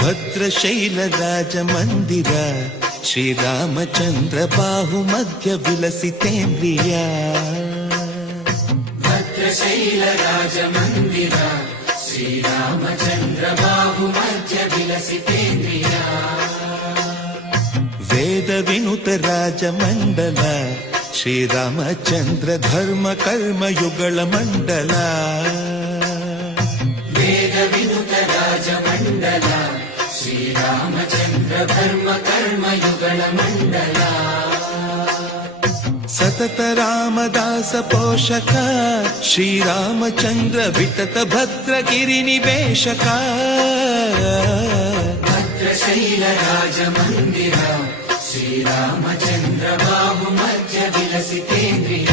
ಭದ್ರಶೈಲ ರಾಜ ಮಂದಿರ ಶ್ರೀರಾಮಚಂದ್ರ ಬಾಹು ಮಧ್ಯ ವಿಲಸಿತೇಂದ್ರಿಯ ಭದ್ರಶೈಲ ರಾಜ ಮಂದಿರ ಶ್ರೀರಾಮಚಂದ್ರ ಬಾಹು ಮಧ್ಯ ವಿಲಸಿತೇಂದ್ರಿಯ ವೇದ ವಿನುತ ರಾಜ ಮಂಡಲ ಶ್ರೀರಾಮಚಂದ್ರ ಧರ್ಮ ಕರ್ಮ ಯುಗಳ ಮಂಡಲ ವೇದ ವಿನುತ ರಾಜ ಮಂಡಲ ಶ್ರೀರಾಮಚಂದ್ರ ಧರ್ಮ ಕರ್ಮ ಯುಗಳ ಮಂಡಲ ಸತತ ರಾಮದಾಸ ಪೋಷಕ ಶ್ರೀರಾಮಚಂದ್ರ ವಿತತ ಭದ್ರಗಿರಿ ನಿವೇಶಕ ಭದ್ರಶೈಲ ರಾಜ ಮಂದಿರ ಶ್ರೀರಾಮಚಂದ್ರ ಬಾಹು ಮಧ್ಯ ವಿಲಸಿತೇಂದ್ರಿಯ